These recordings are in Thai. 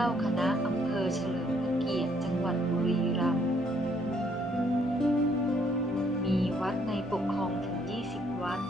จ้าคณะอำเภอเฉลิมพระเกียรติจังหวัดบุรีรัมย์ มีวัดในปกครองถึง 20 วัด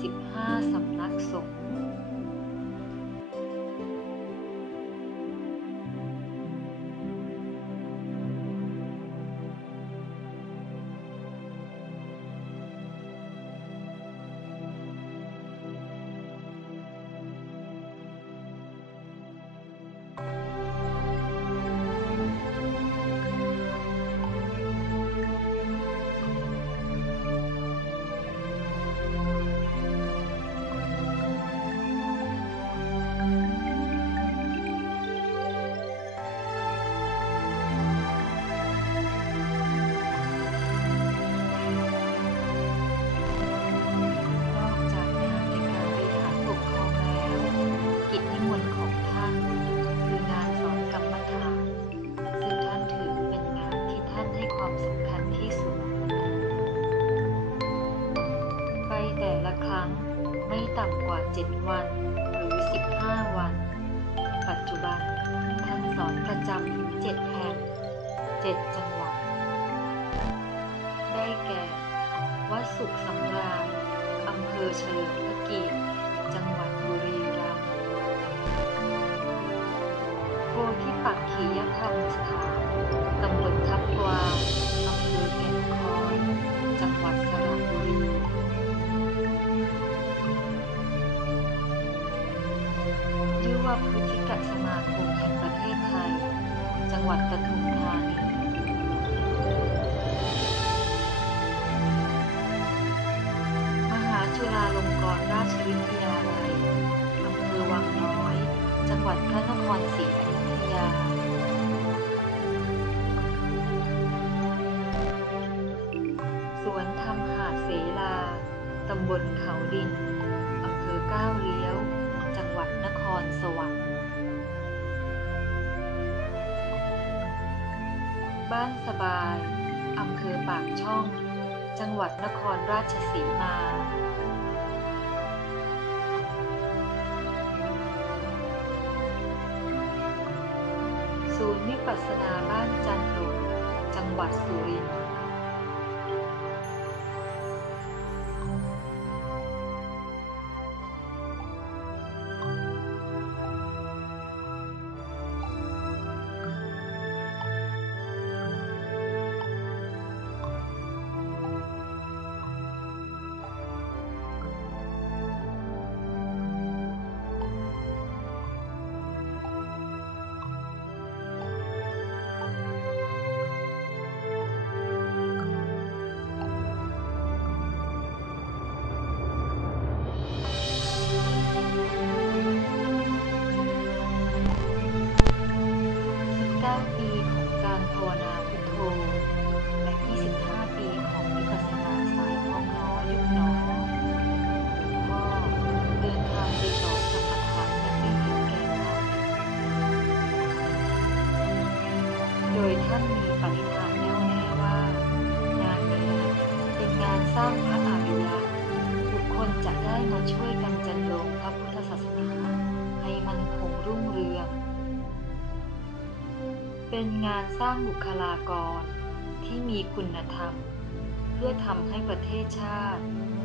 15 สำนักสงฆ์ 7 จังหวัด ได้แก่ วัดสุขสำราญอำเภอเฉลิมพระเกียรติจังหวัดบุรีรัมย์โพธิปักขียธรรมสถานตำบลทับกวางอำเภอแก่งคอยจังหวัดสระบุรียุวพุทธิกสมาคมแห่งประเทศไทย จังหวัดปทุม ลเขาดินอำเภอก้าวเลี้ยว จังหวัดนครสวรรค์ บ้านสบายอำเภอปากช่อง จังหวัดนครราชสีมา ศูนย์วิปัสสนาบ้านจันทร์จังหวัดสุรินทร์ สร้างพระอริยะบุคคลจะได้มาช่วยกันจันลงพระพุทธศาสนาให้มันคงรุ่งเรือง เป็นงานสร้างบุคลากรที่มีคุณธรรม เพื่อทำให้ประเทศชาติ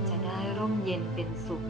จะได้ร่มเย็นเป็นสุข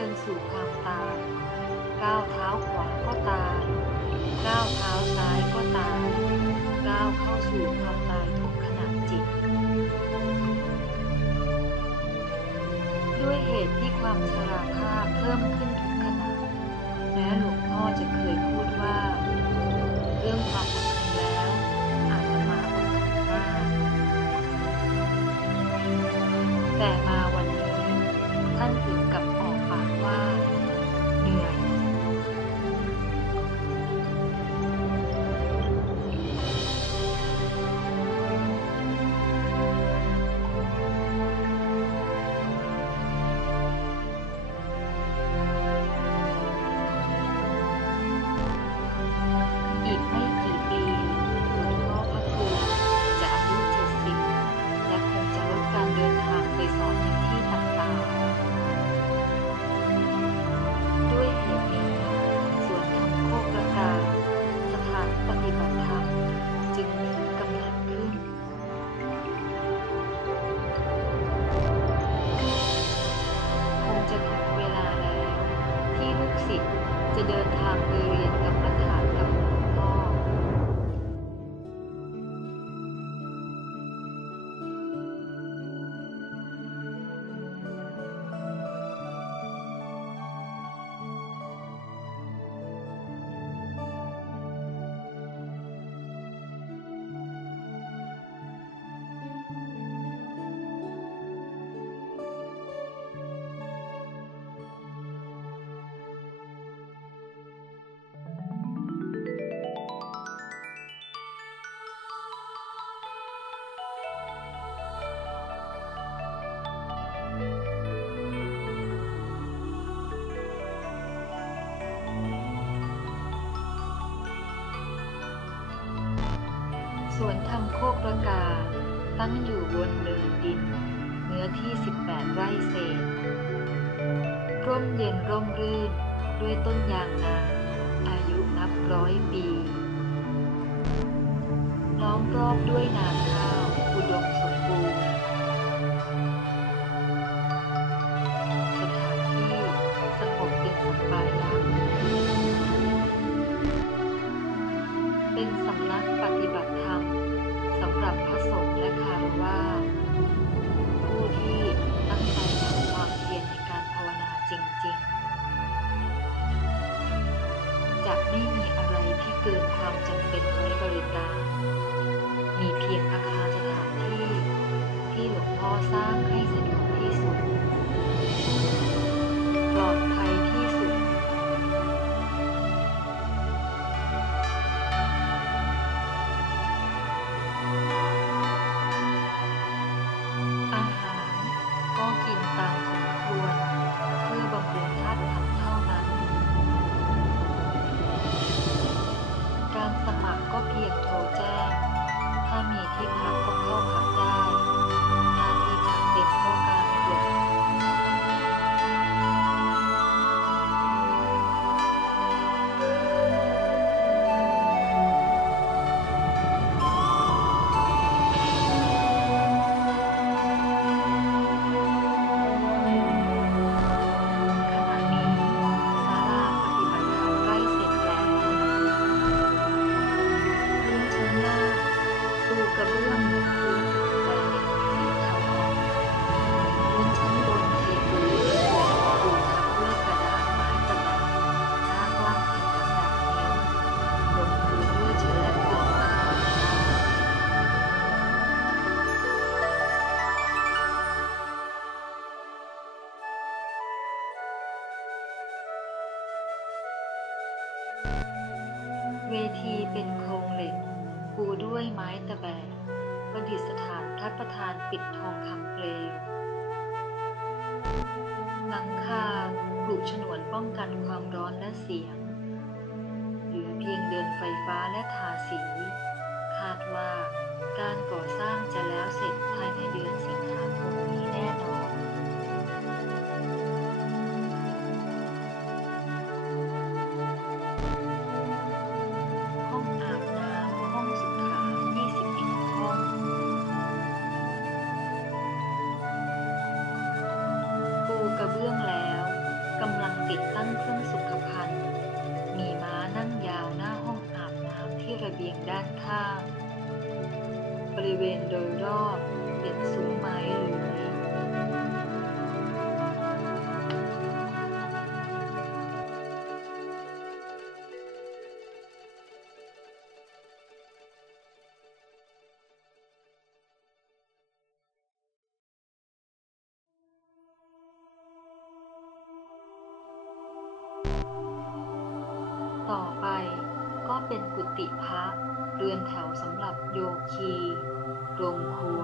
ินสู่ความตายก้าวเท้าขวาก็ตายก้าวเท้าซ้ายก็ตายก้าวเข้าสู่ความตายทุกขณะจิต ด้วยเหตุที่ความชราภาพเพิ่มขึ้นทุกขณะแม้หลวงพ่อจะเคยพูดว่า เรื่องความอดทนแล้วอาจจะมาอดทนมากแต่มา ษย์จะเสวนธรรมโคกระกา ตั้งอยู่บนเนินดิน เนื้อที่ 18 ไร่เศษ ร่มเย็นร่มรื่น ด้วยต้นยางนา อายุนับร้อยปี ล้อมรอบด้วยนา ไม่มีอะไรที่เกินความจำเป็นไว้บริการ มีเพียงอาคารสถานที่ ที่หลวงพ่อสร้างให้สะดวกที่สุดปลอดภัย ด้วยไม้ตะแบกประดิษฐานพระประธานปิดทองคำเปลวหลังคาปลูกฉนวนป้องกันความร้อนและเสียง หรือเพียงเดินไฟฟ้าและทาสี คาดว่าการก่อสร้างจะแล้วเสร็จภายในเดือน ต่อไปก็เป็นกุฏิพระเรือนแถวสำหรับโยคีโรงครัว